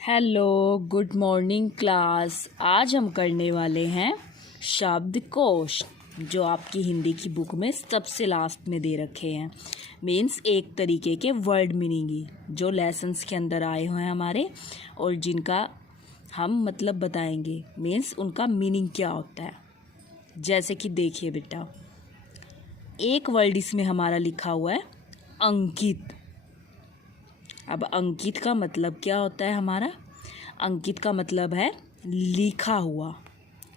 Hello, good morning class. आज हम करने वाले हैं शब्दकोश, जो आपकी हिंदी की बुक में सबसे लास्ट में दे रखे हैं। मीन्स एक तरीके के वर्ड मीनिंग जो लेसन्स के अंदर आए हुए हैं हमारे, और जिनका हम मतलब बताएंगे। मीन्स उनका मीनिंग क्या होता है। जैसे कि देखिए बेटा, एक वर्ड इसमें हमारा लिखा हुआ है अंकित। अब अंकित का मतलब क्या होता है हमारा? अंकित का मतलब है लिखा हुआ।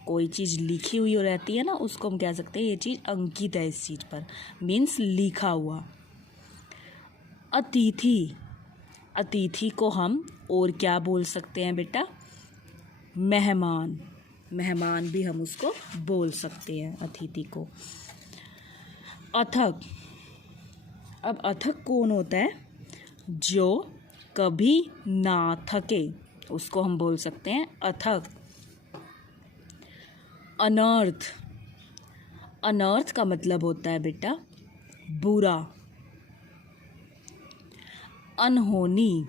कोई चीज़ लिखी हुई रहती है ना, उसको हम कह सकते हैं ये चीज़ अंकित है इस चीज़ पर। मीन्स लिखा हुआ। अतिथि, अतिथि को हम और क्या बोल सकते हैं बेटा? मेहमान। मेहमान भी हम उसको बोल सकते हैं, अतिथि को। अथक, अब अथक कौन होता है? जो कभी ना थके, उसको हम बोल सकते हैं अथक। अनर्थ, अनर्थ का मतलब होता है बेटा बुरा। अनहोनी,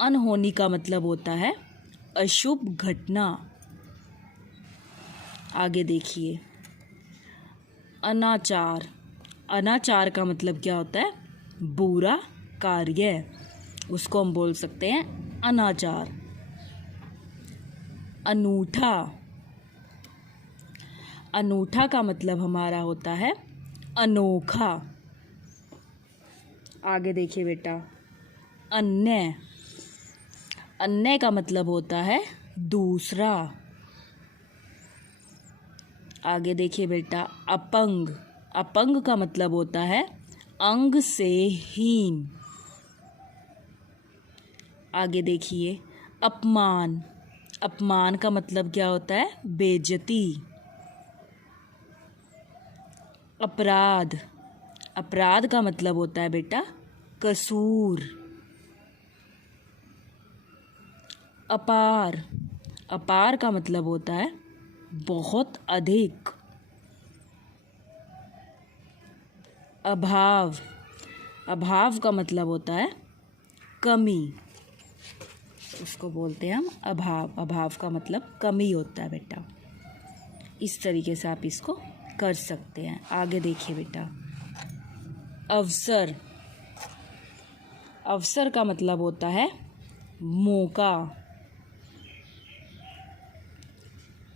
अनहोनी का मतलब होता है अशुभ घटना। आगे देखिए, अनाचार, अनाचार का मतलब क्या होता है? बुरा कार्य, उसको हम बोल सकते हैं अनाचार। अनूठा, अनूठा का मतलब हमारा होता है अनोखा। आगे देखिए बेटा, अन्य, अन्य का मतलब होता है दूसरा। आगे देखिए बेटा, अपंग, अपंग का मतलब होता है अंग से हीन। आगे देखिए, अपमान, अपमान का मतलब क्या होता है? बेइज्जती। अपराध, अपराध का मतलब होता है बेटा कसूर। अपार, अपार का मतलब होता है बहुत अधिक। अभाव, अभाव का मतलब होता है कमी, उसको बोलते हैं हम अभाव। अभाव का मतलब कमी होता है बेटा। इस तरीके से आप इसको कर सकते हैं। आगे देखिए बेटा, अवसर, अवसर का मतलब होता है मौका।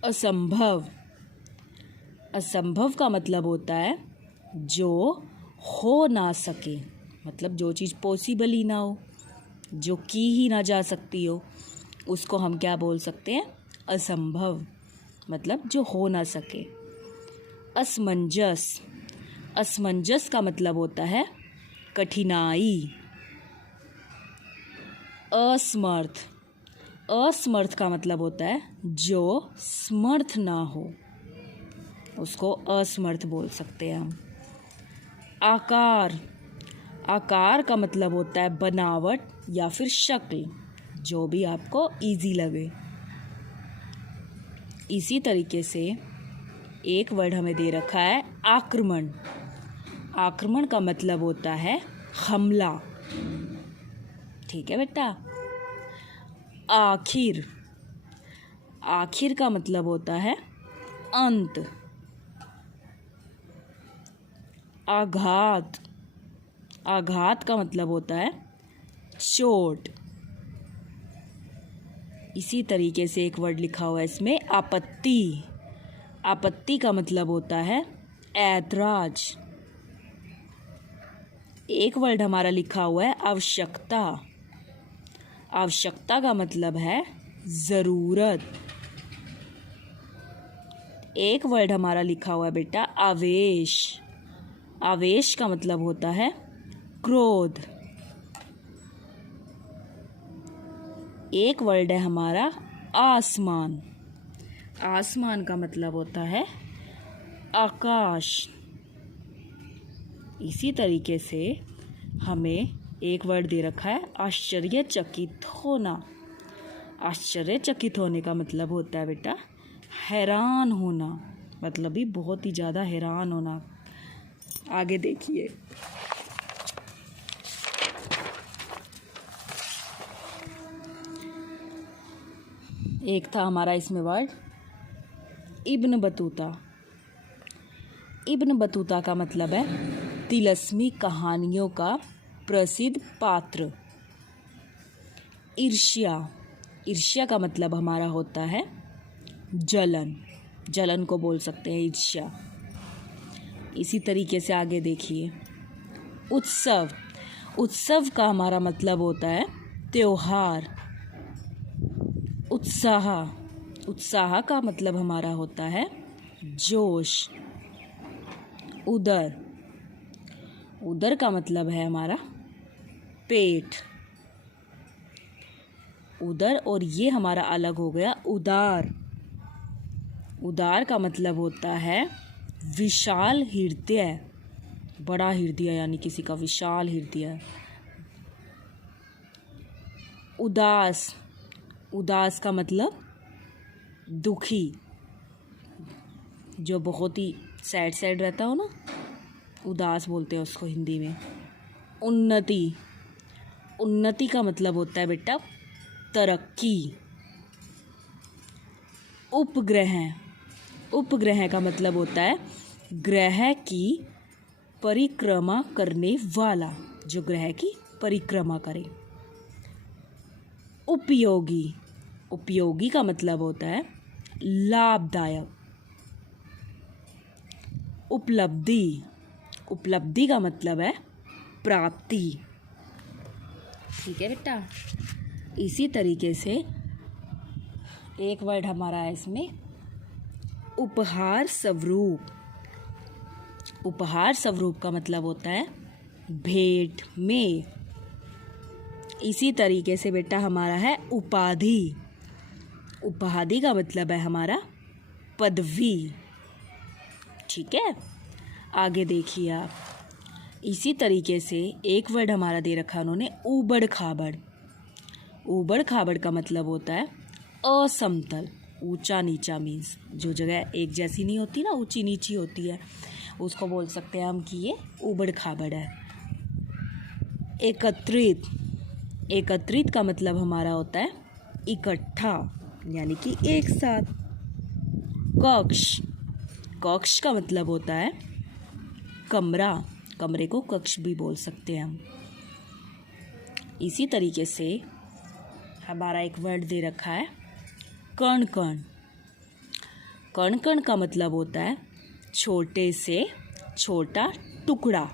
असंभव, असंभव का मतलब होता है जो हो ना सके, मतलब जो चीज़ पॉसिबल ही ना हो, जो की ही ना जा सकती हो, उसको हम क्या बोल सकते हैं? असंभव, मतलब जो हो ना सके। असमंजस, असमंजस का मतलब होता है कठिनाई। असमर्थ, असमर्थ का मतलब होता है जो समर्थ ना हो, उसको असमर्थ बोल सकते हैं हम। आकार, आकार का मतलब होता है बनावट या फिर शक्ल, जो भी आपको इजी लगे। इसी तरीके से एक वर्ड हमें दे रखा है आक्रमण। आक्रमण का मतलब होता है हमला। ठीक है बेटा। आखिर, आखिर का मतलब होता है अंत। आघात, आघात का मतलब होता है चोट। इसी तरीके से एक वर्ड लिखा हुआ है इसमें आपत्ति। आपत्ति का मतलब होता है ऐतराज। एक वर्ड हमारा लिखा हुआ है आवश्यकता। आवश्यकता का मतलब है ज़रूरत। एक वर्ड हमारा लिखा हुआ है बेटा आवेश। आवेश का मतलब होता है क्रोध। एक वर्ड है हमारा आसमान। आसमान का मतलब होता है आकाश। इसी तरीके से हमें एक वर्ड दे रखा है आश्चर्यचकित होना। आश्चर्यचकित होने का मतलब होता है बेटा हैरान होना, मतलब भी बहुत ही ज़्यादा हैरान होना। आगे देखिए, एक था हमारा इसमें word Ibn Battuta. Ibn Battuta का मतलब है तिलस्मी कहानियों का प्रसिद्ध पात्र। ईर्ष्या, ईर्ष्या का मतलब हमारा होता है जलन, जलन को बोल सकते हैं ईर्ष्या। इसी तरीके से आगे देखिए उत्सव। उत्सव का हमारा मतलब होता है त्योहार। उत्साह, उत्साह का मतलब हमारा होता है जोश। उदर, उदर का मतलब है हमारा पेट। उदर और ये हमारा अलग हो गया उदार। उदार का मतलब होता है विशाल हृदय, बड़ा हृदय यानी किसी का विशाल हृदय। उदास, उदास का मतलब दुखी, जो बहुत ही सैड सैड रहता हो ना, उदास बोलते हैं उसको हिंदी में। उन्नति, उन्नति का मतलब होता है बेटा तरक्की। उपग्रह, उपग्रह का मतलब होता है ग्रह की परिक्रमा करने वाला, जो ग्रह की परिक्रमा करे। उपयोगी, उपयोगी का मतलब होता है लाभदायक। उपलब्धि, उपलब्धि का मतलब है प्राप्ति। ठीक है बेटा। इसी तरीके से एक वर्ड हमारा है इसमें उपहार स्वरूप। उपहार स्वरूप का मतलब होता है भेंट में। इसी तरीके से बेटा हमारा है उपाधि। उपाधि का मतलब है हमारा पदवी। ठीक है, आगे देखिए आप। इसी तरीके से एक वर्ड हमारा दे रखा उन्होंने ऊबड़ खाबड़। ऊबड़ खाबड़ का मतलब होता है असमतल, ऊंचा नीचा। मीन्स जो जगह एक जैसी नहीं होती ना, ऊंची नीची होती है, उसको बोल सकते हैं हम कि ये ऊबड़ खाबड़ है। एकत्रित, एकत्रित का मतलब हमारा होता है इकट्ठा यानी कि एक साथ। कक्ष, कक्ष का मतलब होता है कमरा, कमरे को कक्ष भी बोल सकते हैं हम। इसी तरीके से हमारा एक वर्ड दे रखा है कण कण। कण कण का मतलब होता है छोटे से छोटा टुकड़ा,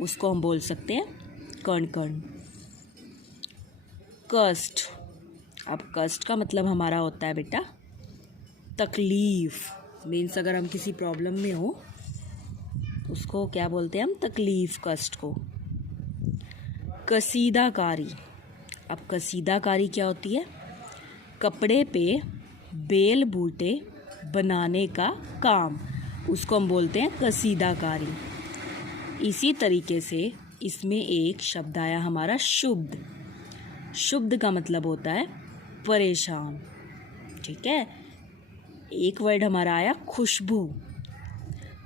उसको हम बोल सकते हैं कण कण। कष्ट, अब कष्ट का मतलब हमारा होता है बेटा तकलीफ। मीन्स अगर हम किसी प्रॉब्लम में हो उसको क्या बोलते हैं हम, तकलीफ, कष्ट को। कसीदाकारी, अब कसीदाकारी क्या होती है, कपड़े पे बेल बूटे बनाने का काम, उसको हम बोलते हैं कसीदाकारी। इसी तरीके से इसमें एक शब्द आया हमारा शुद्ध। शुद्ध का मतलब होता है परेशान। ठीक है। एक वर्ड हमारा आया खुशबू।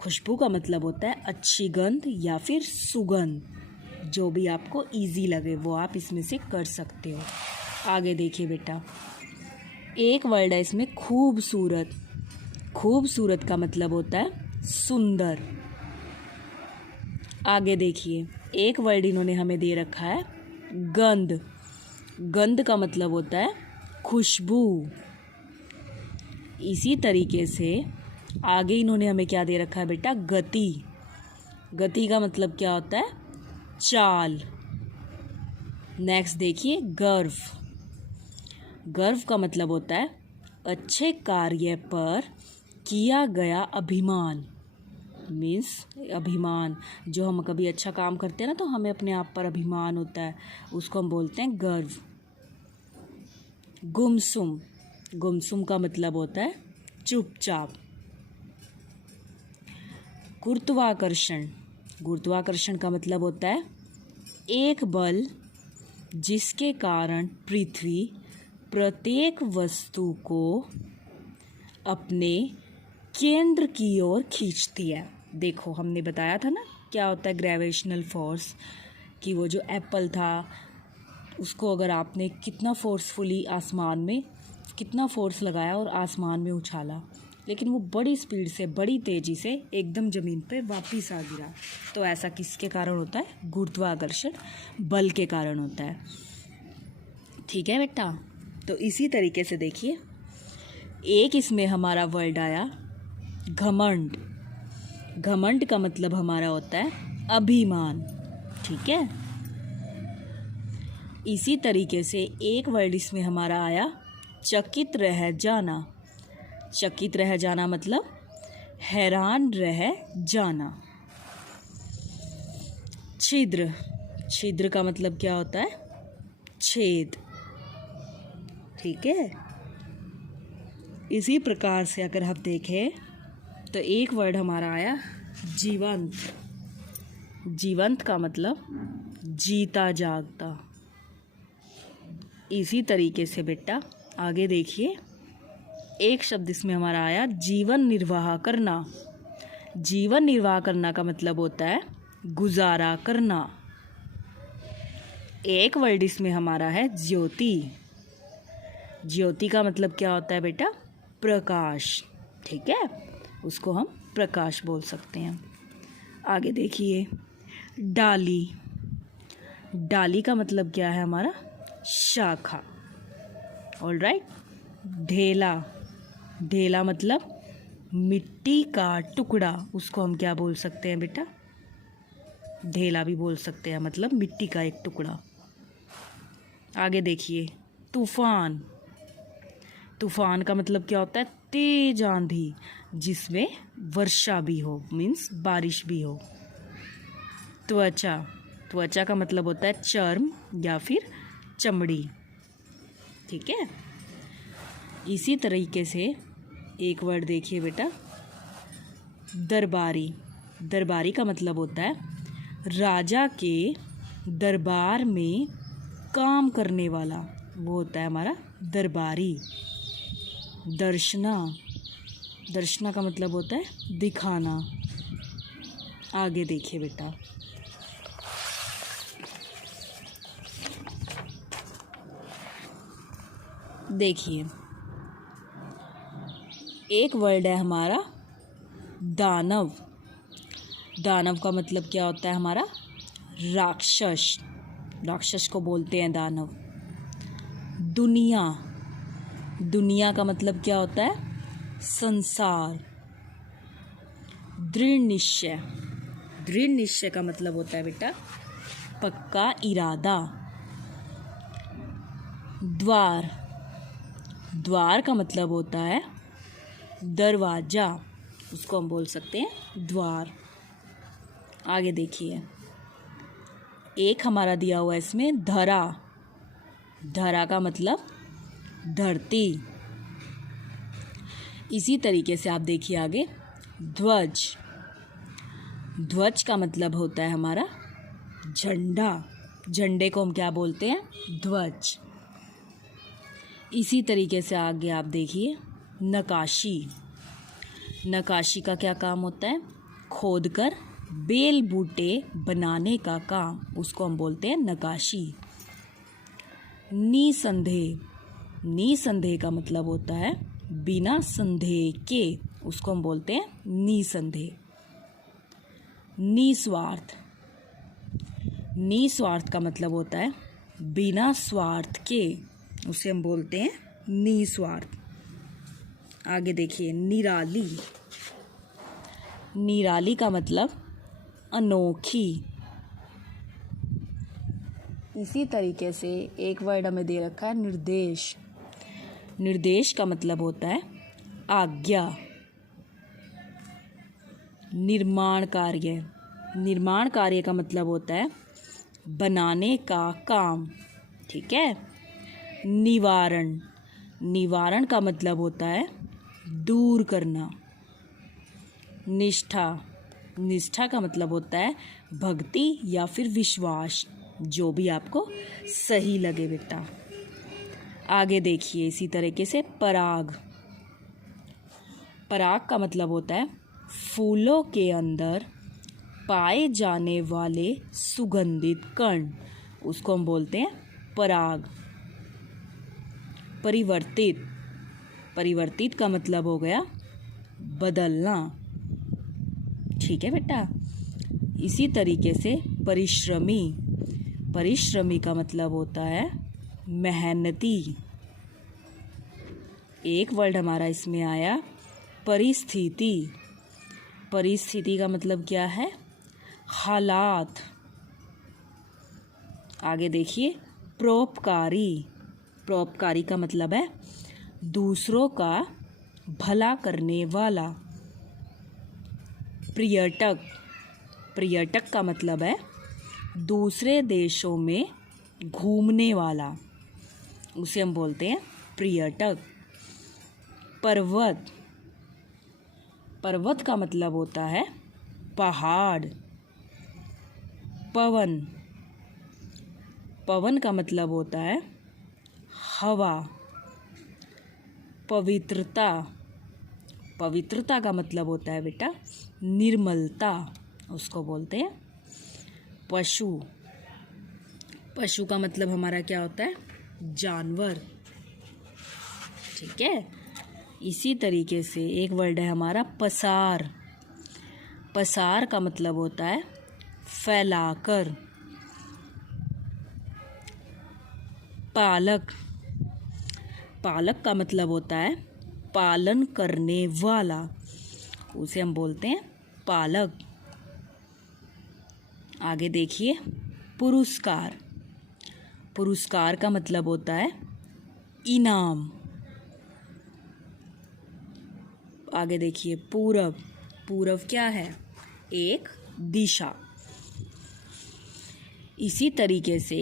खुशबू का मतलब होता है अच्छी गंध या फिर सुगंध, जो भी आपको इजी लगे वो आप इसमें से कर सकते हो। आगे देखिए बेटा, एक वर्ड है इसमें खूबसूरत। खूबसूरत का मतलब होता है सुंदर। आगे देखिए, एक वर्ड इन्होंने हमें दे रखा है गंध। गंध का मतलब होता है खुशबू। इसी तरीके से आगे इन्होंने हमें क्या दे रखा है बेटा, गति। गति का मतलब क्या होता है, चाल। नेक्स्ट देखिए गर्व। गर्व का मतलब होता है अच्छे कार्य पर किया गया अभिमान। मीन्स अभिमान, जो हम कभी अच्छा काम करते हैं ना तो हमें अपने आप पर अभिमान होता है, उसको हम बोलते हैं गर्व। गुमसुम, गुमसुम का मतलब होता है चुपचाप। गुरुत्वाकर्षण, गुरुत्वाकर्षण का मतलब होता है एक बल जिसके कारण पृथ्वी प्रत्येक वस्तु को अपने केंद्र की ओर खींचती है। देखो हमने बताया था ना क्या होता है ग्रेविटेशनल फोर्स, कि वो जो एप्पल था उसको अगर आपने कितना फोर्सफुली आसमान में कितना फोर्स लगाया और आसमान में उछाला, लेकिन वो बड़ी स्पीड से, बड़ी तेज़ी से एकदम ज़मीन पे वापस आ गिरा। तो ऐसा किसके कारण होता है? गुरुत्वाकर्षण बल के कारण होता है। ठीक है बेटा। तो इसी तरीके से देखिए, एक इसमें हमारा वर्ड आया घमंड। घमंड का मतलब हमारा होता है अभिमान। ठीक है। इसी तरीके से एक वर्ड इसमें हमारा आया चकित रह जाना। चकित रह जाना मतलब हैरान रह जाना। छिद्र। छिद्र का मतलब क्या होता है? छेद। ठीक है। इसी प्रकार से अगर हम देखें तो एक वर्ड हमारा आया जीवंत। जीवंत का मतलब जीता जागता। इसी तरीके से बेटा आगे देखिए, एक शब्द इसमें हमारा आया जीवन निर्वाह करना। जीवन निर्वाह करना का मतलब होता है गुजारा करना। एक वर्ड इसमें हमारा है ज्योति। ज्योति का मतलब क्या होता है बेटा? प्रकाश। ठीक है, उसको हम प्रकाश बोल सकते हैं। आगे देखिए, डाली। डाली का मतलब क्या है हमारा? शाखा। All right. ढेला। ढेला मतलब मिट्टी का टुकड़ा, उसको हम क्या बोल सकते हैं बेटा? ढेला भी बोल सकते हैं, मतलब मिट्टी का एक टुकड़ा। आगे देखिए, तूफान। तूफान का मतलब क्या होता है? तेज आंधी जिसमें वर्षा भी हो, मीन्स बारिश भी हो। त्वचा। त्वचा का मतलब होता है चर्म या फिर चमड़ी। ठीक है। इसी तरीके से एक वर्ड देखिए बेटा, दरबारी। दरबारी का मतलब होता है राजा के दरबार में काम करने वाला, वो होता है हमारा दरबारी। दर्शना। दर्शना का मतलब होता है दिखाना। आगे देखिए बेटा, देखिए एक वर्ड है हमारा दानव। दानव का मतलब क्या होता है हमारा? राक्षस। राक्षस को बोलते हैं दानव। दुनिया। दुनिया का मतलब क्या होता है? संसार। दृढ़ निश्चय। दृढ़ निश्चय का मतलब होता है बेटा पक्का इरादा। द्वार। द्वार का मतलब होता है दरवाजा, उसको हम बोल सकते हैं द्वार। आगे देखिए, एक हमारा दिया हुआ है इसमें धरा। धरा का मतलब धरती। इसी तरीके से आप देखिए आगे, ध्वज। ध्वज का मतलब होता है हमारा झंडा। झंडे को हम क्या बोलते हैं? ध्वज। इसी तरीके से आगे आप देखिए, नकाशी। नकाशी का क्या काम होता है? खोदकर बेल बूटे बनाने का काम, उसको हम बोलते हैं नकाशी। निसंदेह। निसंदेह का मतलब होता है बिना संदेह के, उसको हम बोलते हैं निसंदेह। निस्वार्थ। निस्वार्थ का मतलब होता है बिना स्वार्थ के, उसे हम बोलते हैं निस्वार्थ। आगे देखिए, निराली। निराली का मतलब अनोखी। इसी तरीके से एक वर्ड हमें दे रखा है निर्देश। निर्देश का मतलब होता है आज्ञा। निर्माण कार्य। निर्माण कार्य का मतलब होता है बनाने का काम। ठीक है। निवारण। निवारण का मतलब होता है दूर करना। निष्ठा। निष्ठा का मतलब होता है भक्ति या फिर विश्वास, जो भी आपको सही लगे बेटा। आगे देखिए, इसी तरीके से पराग। पराग का मतलब होता है फूलों के अंदर पाए जाने वाले सुगंधित कण, उसको हम बोलते हैं पराग। परिवर्तित। परिवर्तित का मतलब हो गया बदलना। ठीक है बेटा। इसी तरीके से परिश्रमी, परिश्रमी का मतलब होता है मेहनती। एक वर्ड हमारा इसमें आया परिस्थिति। परिस्थिति का मतलब क्या है? हालात। आगे देखिए परोपकारी। परोपकारी का मतलब है दूसरों का भला करने वाला। पर्यटक। पर्यटक का मतलब है दूसरे देशों में घूमने वाला, उसे हम बोलते हैं पर्यटक। पर्वत। पर्वत का मतलब होता है पहाड़। पवन। पवन का मतलब होता है हवा। पवित्रता। पवित्रता का मतलब होता है बेटा निर्मलता, उसको बोलते हैं पशु। पशु का मतलब हमारा क्या होता है? जानवर। ठीक है। इसी तरीके से एक वर्ड है हमारा पसार। पसार का मतलब होता है फैलाकर। पालक। पालक का मतलब होता है पालन करने वाला, उसे हम बोलते हैं पालक। आगे देखिए पुरस्कार। पुरस्कार का मतलब होता है इनाम। आगे देखिए पूरब। पूरब क्या है? एक दिशा। इसी तरीके से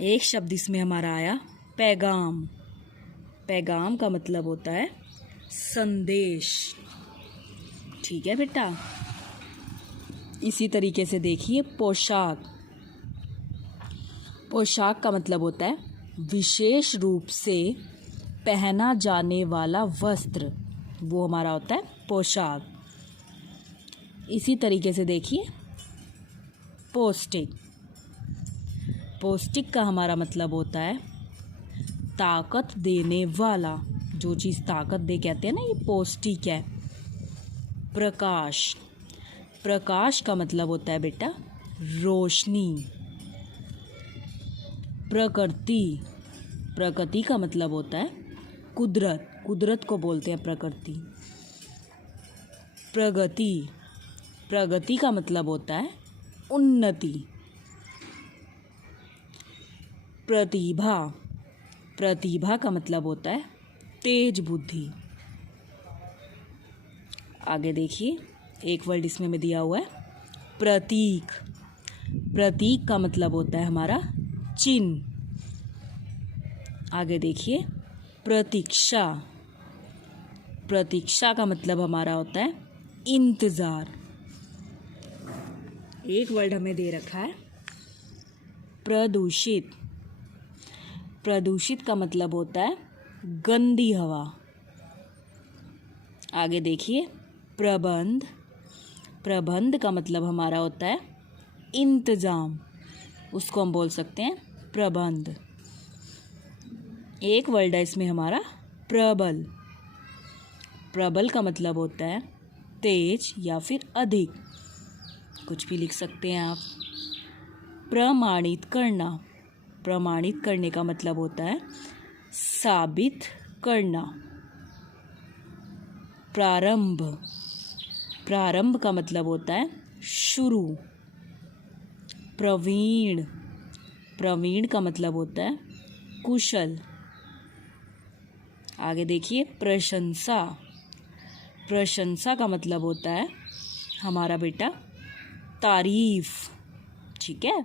एक शब्द इसमें हमारा आया पैगाम। पैगाम का मतलब होता है संदेश। ठीक है बेटा। इसी तरीके से देखिए पोशाक। पोशाक का मतलब होता है विशेष रूप से पहना जाने वाला वस्त्र, वो हमारा होता है पोशाक। इसी तरीके से देखिए पौष्टिक। पौष्टिक का हमारा मतलब होता है ताकत देने वाला। जो चीज़ ताकत दे कहते हैं ना, ये पौष्टिक है। प्रकाश। प्रकाश का मतलब होता है बेटा रोशनी। प्रकृति। प्रकृति का मतलब होता है कुदरत। कुदरत को बोलते हैं प्रकृति। प्रगति। प्रगति का मतलब होता है उन्नति। प्रतिभा। प्रतिभा का मतलब होता है तेज बुद्धि। आगे देखिए एक वर्ड इसमें में दिया हुआ है प्रतीक। प्रतीक का मतलब होता है हमारा चिन्ह। आगे देखिए प्रतीक्षा। प्रतीक्षा का मतलब हमारा होता है इंतजार। एक वर्ड हमें दे रखा है प्रदूषित। प्रदूषित का मतलब होता है गंदी हवा। आगे देखिए प्रबंध। प्रबंध का मतलब हमारा होता है इंतजाम, उसको हम बोल सकते हैं प्रबंध। एक वर्ड है इसमें हमारा प्रबल। प्रबल का मतलब होता है तेज या फिर अधिक, कुछ भी लिख सकते हैं आप। प्रमाणित करना। प्रमाणित करने का मतलब होता है साबित करना। प्रारंभ। प्रारंभ का मतलब होता है शुरू। प्रवीण। प्रवीण का मतलब होता है कुशल। आगे देखिए प्रशंसा। प्रशंसा का मतलब होता है हमारा बेटा तारीफ। ठीक है।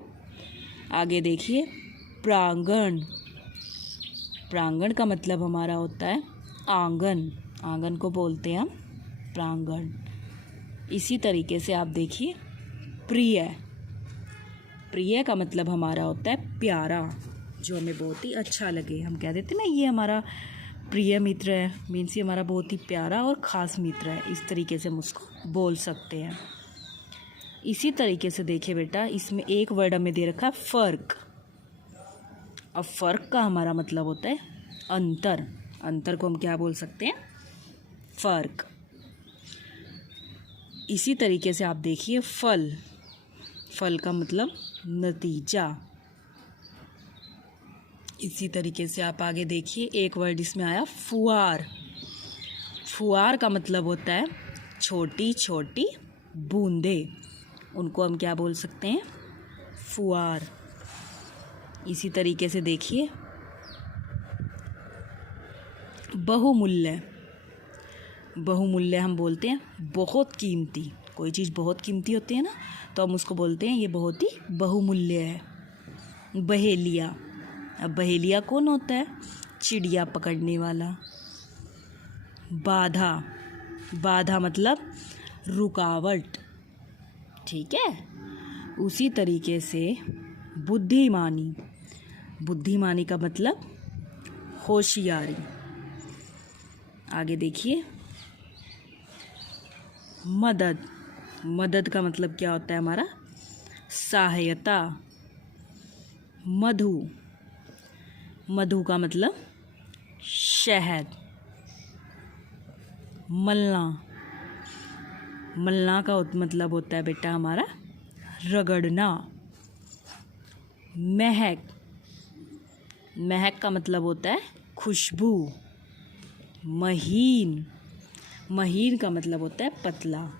आगे देखिए प्रांगण। प्रांगण का मतलब हमारा होता है आंगन। आंगन को बोलते हैं हम प्रांगण। इसी तरीके से आप देखिए प्रिय। प्रिय का मतलब हमारा होता है प्यारा, जो हमें बहुत ही अच्छा लगे। हम कह देते ना ये हमारा प्रिय मित्र है, मीन्स ये हमारा बहुत ही प्यारा और ख़ास मित्र है, इस तरीके से हम उसको बोल सकते हैं। इसी तरीके से देखिए बेटा इसमें एक वर्ड हमें दे रखा है फ़र्क। अब फ़र्क का हमारा मतलब होता है अंतर। अंतर को हम क्या बोल सकते हैं? फ़र्क। इसी तरीके से आप देखिए फल, फल का मतलब नतीजा। इसी तरीके से आप आगे देखिए, एक वर्ड इसमें आया फुहार। फुहार का मतलब होता है छोटी छोटी बूंदें, उनको हम क्या बोल सकते हैं? फुहार। इसी तरीके से देखिए बहुमूल्य। बहुमूल्य हम बोलते हैं बहुत कीमती, कोई चीज़ बहुत कीमती होती है ना, तो हम उसको बोलते हैं ये बहुत ही बहुमूल्य है। बहेलिया, अब बहेलिया कौन होता है? चिड़िया पकड़ने वाला। बाधा, बाधा मतलब रुकावट, ठीक है। उसी तरीके से बुद्धिमानी, बुद्धिमानी का मतलब होशियारी। आगे देखिए मदद, मदद का मतलब क्या होता है हमारा? सहायता। मधु, मधु का मतलब शहद। मलना, मलना का मतलब होता है बेटा हमारा रगड़ना। महक, महक का मतलब होता है खुशबू। महीन, महीन का मतलब होता है पतला।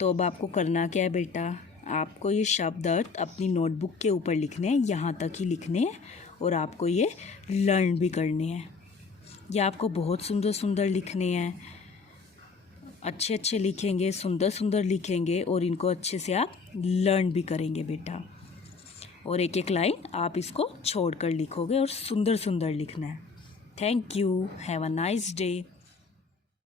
तो अब आपको करना क्या है बेटा? आपको ये शब्द अर्थ अपनी नोटबुक के ऊपर लिखने हैं, यहाँ तक ही लिखने हैं, और आपको ये लर्न भी करने हैं। ये आपको बहुत सुंदर सुंदर लिखने हैं, अच्छे अच्छे लिखेंगे, सुंदर सुंदर लिखेंगे, और इनको अच्छे से आप लर्न भी करेंगे बेटा। और एक एक लाइन आप इसको छोड़कर लिखोगे और सुंदर सुंदर लिखना है। Thank you, have a nice day.